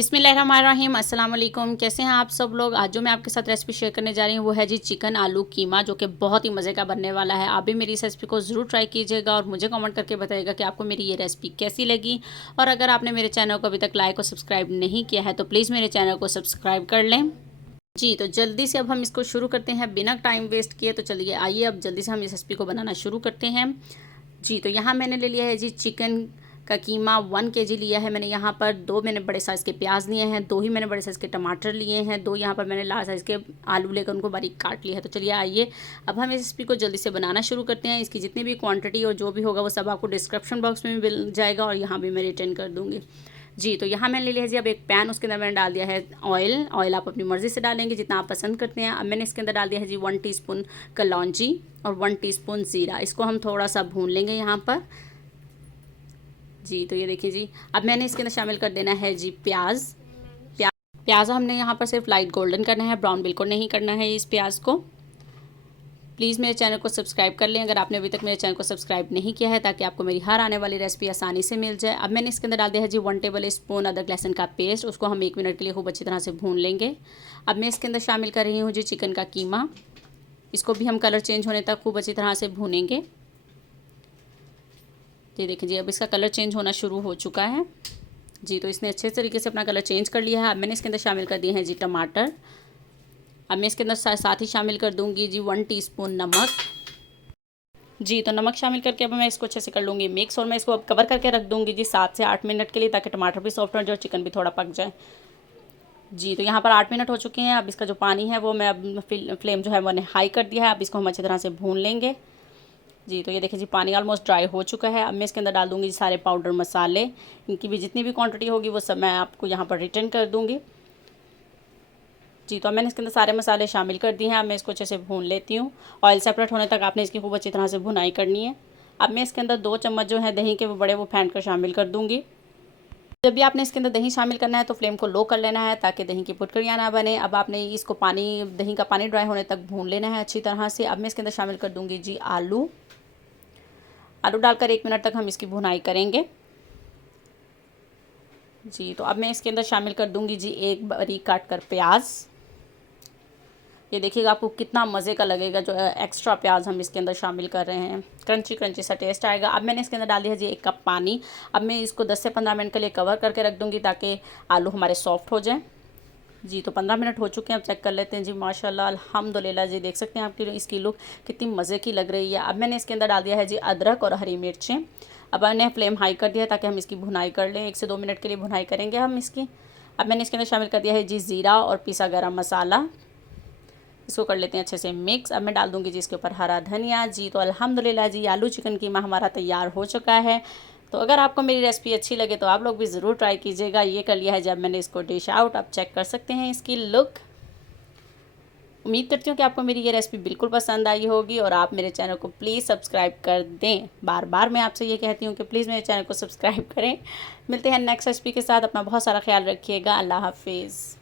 बिस्मिल्लाहिर्रहमानिर्रहीम, अस्सलाम वालेकुम। कैसे हैं आप सब लोग। आज जो मैं आपके साथ रेसिपी शेयर करने जा रही हूँ वो है जी चिकन आलू कीमा, जो कि बहुत ही मज़े का बनने वाला है। आप भी मेरी इस रेसिपी को ज़रूर ट्राई कीजिएगा और मुझे कमेंट करके बताइएगा कि आपको मेरी ये रेसिपी कैसी लगी। और अगर आपने मेरे चैनल को अभी तक लाइक और सब्सक्राइब नहीं किया है तो प्लीज़ मेरे चैनल को सब्सक्राइब कर लें। जी, तो जल्दी से अब हम इसको शुरू करते हैं बिना टाइम वेस्ट किए। तो चलिए आइए अब जल्दी से हम इस रेसिपी को बनाना शुरू करते हैं। जी, तो यहाँ मैंने ले लिया है जी चिकन का कीमा 1 केजी लिया है मैंने। यहाँ पर 2 मैंने बड़े साइज़ के प्याज लिए हैं, 2 ही मैंने बड़े साइज़ के टमाटर लिए हैं, 2 यहाँ पर मैंने लार्ज साइज़ के आलू लेकर उनको बारीक काट लिया है। तो चलिए आइए अब हम इस रेसिपी को जल्दी से बनाना शुरू करते हैं। इसकी जितनी भी क्वांटिटी और जो भी होगा वो सब आपको डिस्क्रिप्शन बॉक्स में भी मिल जाएगा और यहाँ भी मैं रिटर्न कर दूँगी। जी, तो यहाँ मैंने ले लिया है जी अब एक पैन, उसके अंदर मैंने डाल दिया है ऑयल आप अपनी मर्ज़ी से डालेंगे जितना आप पसंद करते हैं। अब मैंने इसके अंदर डाल दिया है जी 1 टीस्पून कलौंजी और 1 टीस्पून ज़ीरा। इसको हम थोड़ा सा भून लेंगे यहाँ पर। जी, तो ये देखिए जी अब मैंने इसके अंदर शामिल कर देना है जी प्याज। प्याज हमने यहाँ पर सिर्फ लाइट गोल्डन करना है, ब्राउन बिल्कुल नहीं करना है इस प्याज को। प्लीज़ मेरे चैनल को सब्सक्राइब कर लें अगर आपने अभी तक मेरे चैनल को सब्सक्राइब नहीं किया है, ताकि आपको मेरी हर आने वाली रेसिपी आसानी से मिल जाए। अब मैंने इसके अंदर डाल दिया है जी 1 टेबल स्पून अदरक लहसुन का पेस्ट। उसको हम 1 मिनट के लिए खूब अच्छी तरह से भून लेंगे। अब मैं इसके अंदर शामिल कर रही हूँ जी चिकन का कीमा। इसको भी हम कलर चेंज होने तक खूब अच्छी तरह से भूनेंगे। ये देखिए जी अब इसका कलर चेंज होना शुरू हो चुका है। जी, तो इसने अच्छे तरीके से अपना कलर चेंज कर लिया है। अब मैंने इसके अंदर शामिल कर दिए हैं जी टमाटर। अब मैं इसके अंदर साथ ही शामिल कर दूंगी जी 1 टीस्पून नमक। जी, तो नमक शामिल करके अब मैं इसको अच्छे से कर लूँगी मिक्स और मैं इसको अब कवर करके रख दूँगी जी 7 से 8 मिनट के लिए, ताकि टमाटर भी सॉफ्ट हो जाए और चिकन भी थोड़ा पक जाए। जी, तो यहाँ पर 8 मिनट हो चुके हैं। अब इसका जो पानी है वो मैं अब फ्लेम जो है मैंने हाई कर दिया है। अब इसको हम अच्छी तरह से भून लेंगे। जी, तो ये देखिए जी पानी ऑलमोस्ट ड्राई हो चुका है। अब मैं इसके अंदर डाल दूँगी सारे पाउडर मसाले। इनकी भी जितनी भी क्वांटिटी होगी वो सब मैं आपको यहाँ पर रिटर्न कर दूँगी। जी, तो मैंने इसके अंदर सारे मसाले शामिल कर दिए हैं। अब मैं इसको अच्छे से भून लेती हूँ। ऑयल सेपरेट होने तक आपने इसकी खूब अच्छी तरह से भुनाई करनी है। अब मैं इसके अंदर 2 चम्मच जो है दही के वो बड़े वो फेंट कर शामिल कर दूँगी। जब भी आपने इसके अंदर दही शामिल करना है तो फ्लेम को लो कर लेना है, ताकि दही की पुटकरियाँ ना बने। अब आपने इसको दही का पानी ड्राई होने तक भून लेना है अच्छी तरह से। अब मैं इसके अंदर शामिल कर दूँगी जी आलू डालकर 1 मिनट तक हम इसकी भुनाई करेंगे। जी, तो अब मैं इसके अंदर शामिल कर दूंगी जी एक बारीक काट कर प्याज। ये देखिएगा आपको कितना मज़े का लगेगा जो एक्स्ट्रा प्याज हम इसके अंदर शामिल कर रहे हैं। क्रंची क्रंची सा टेस्ट आएगा। अब मैंने इसके अंदर डाल दिया जी 1 कप पानी। अब मैं इसको 10 से 15 मिनट के लिए कवर करके रख दूँगी, ताकि आलू हमारे सॉफ्ट हो जाएँ। जी, तो 15 मिनट हो चुके हैं। अब चेक कर लेते हैं जी। माशाल्लाह अल्हम्दुलिल्लाह जी देख सकते हैं आपकी इसकी लुक कितनी मज़े की लग रही है। अब मैंने इसके अंदर डाल दिया है जी अदरक और हरी मिर्चें। अब मैंने फ्लेम हाई कर दिया है ताकि हम इसकी भुनाई कर लें। 1 से 2 मिनट के लिए भुनाई करेंगे हम इसकी। अब मैंने इसके अंदर शामिल कर दिया है जी ज़ीरा और पिसा गरम मसाला। इसको कर लेते हैं अच्छे से मिक्स। अब मैं डाल दूँगी जी इसके ऊपर हरा धनिया। जी, तो अल्हम्दुलिल्लाह जी आलू चिकन कीमा हमारा तैयार हो चुका है। तो अगर आपको मेरी रेसिपी अच्छी लगे तो आप लोग भी ज़रूर ट्राई कीजिएगा। ये कर लिया है जब मैंने इसको डिश आउट। अब चेक कर सकते हैं इसकी लुक। उम्मीद करती हूँ कि आपको मेरी ये रेसिपी बिल्कुल पसंद आई होगी और आप मेरे चैनल को प्लीज़ सब्सक्राइब कर दें। बार बार मैं आपसे ये कहती हूँ कि प्लीज़ मेरे चैनल को सब्सक्राइब करें। मिलते हैं नेक्स्ट रेसिपी के साथ। अपना बहुत सारा ख्याल रखिएगा। अल्लाह हाफिज़।